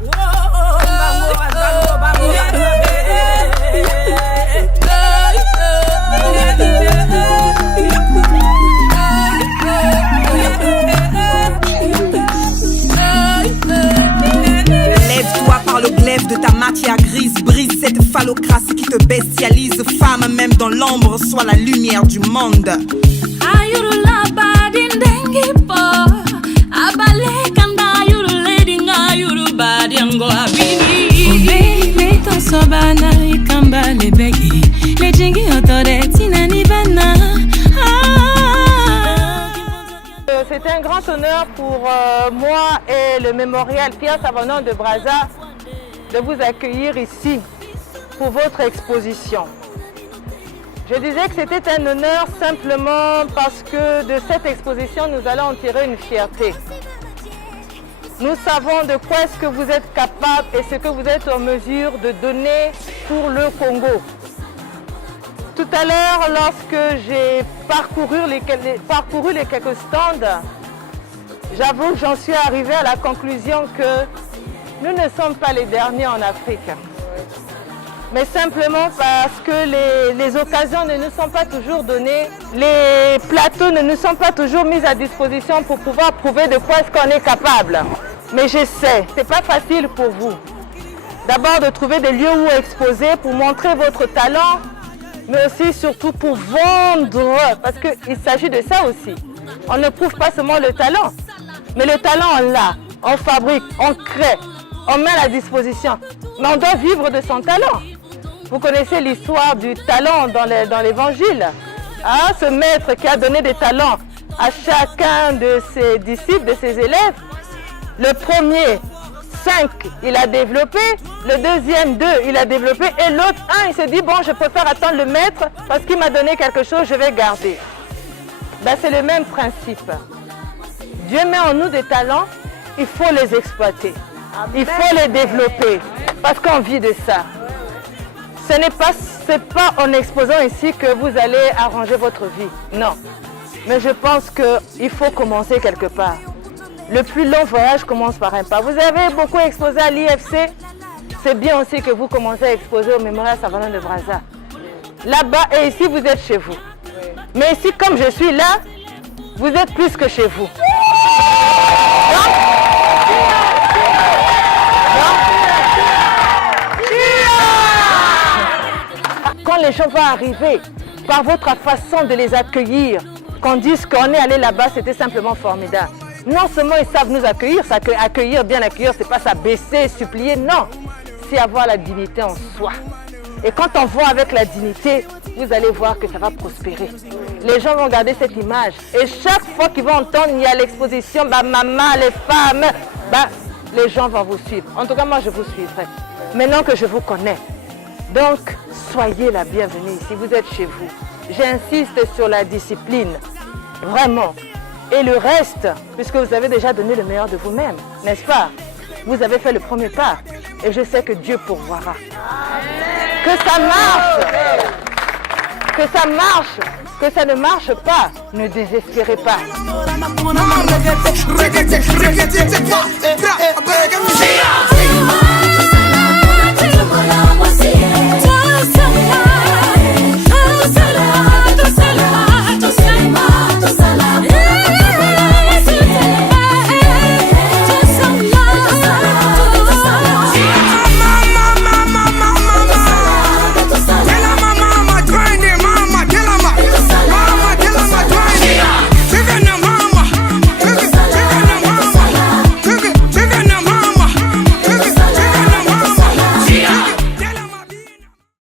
Lève-toi par le glaive de ta matière grise, brise cette phallocratie qui te bestialise. Femme, même dans l'ombre, sois la lumière du monde. C'est un grand honneur pour moi et le mémorial Pierre Savanon de Brazza de vous accueillir ici pour votre exposition. Je disais que c'était un honneur simplement parce que de cette exposition, nous allons en tirer une fierté. Nous savons de quoi est-ce que vous êtes capable et ce que vous êtes en mesure de donner pour le Congo. Tout à l'heure, lorsque j'ai parcouru les quelques stands, j'avoue que j'en suis arrivée à la conclusion que nous ne sommes pas les derniers en Afrique. Mais simplement parce que les occasions ne nous sont pas toujours données, les plateaux ne nous sont pas toujours mis à disposition pour pouvoir prouver de quoi est-ce qu'on est capable. Mais je sais, ce n'est pas facile pour vous. D'abord de trouver des lieux où exposer, pour montrer votre talent, mais aussi surtout pour vendre, parce qu'il s'agit de ça aussi. On ne prouve pas seulement le talent, mais le talent on l'a, on fabrique, on crée, on met à la disposition, mais on doit vivre de son talent. Vous connaissez l'histoire du talent dans l'évangile. Hein? Ce maître qui a donné des talents à chacun de ses disciples, de ses élèves. Le premier, 5, il a développé. Le deuxième, 2, il a développé. Et l'autre, 1, il s'est dit, bon, je préfère attendre le maître parce qu'il m'a donné quelque chose, je vais garder. Ben, c'est le même principe. Dieu met en nous des talents, il faut les exploiter. Il faut les développer parce qu'on vit de ça. Ce n'est pas en exposant ici que vous allez arranger votre vie. Non. Mais je pense qu'il faut commencer quelque part. Le plus long voyage commence par un pas. Vous avez beaucoup exposé à l'IFC. C'est bien aussi que vous commencez à exposer au mémorial Savanon de Brazza. Là-bas et ici, vous êtes chez vous. Mais ici, comme je suis là, vous êtes plus que chez vous. Quand les gens vont arriver, par votre façon de les accueillir, qu'on dise qu'on est allé là-bas, c'était simplement formidable. Non seulement ils savent nous accueillir, accueillir, bien accueillir, c'est pas s'abaisser, supplier, non. C'est avoir la dignité en soi. Et quand on voit avec la dignité, vous allez voir que ça va prospérer. Les gens vont regarder cette image. Et chaque fois qu'ils vont entendre, il y a l'exposition, bah, maman, les femmes, bah, les gens vont vous suivre. En tout cas, moi, je vous suivrai. Maintenant que je vous connais. Donc, soyez la bienvenue ici, vous êtes chez vous. J'insiste sur la discipline, vraiment. Et le reste, puisque vous avez déjà donné le meilleur de vous-même, n'est-ce pas? Vous avez fait le premier pas. Et je sais que Dieu pourvoira. Que ça marche! Que ça marche! Que ça ne marche pas, ne désespérez pas.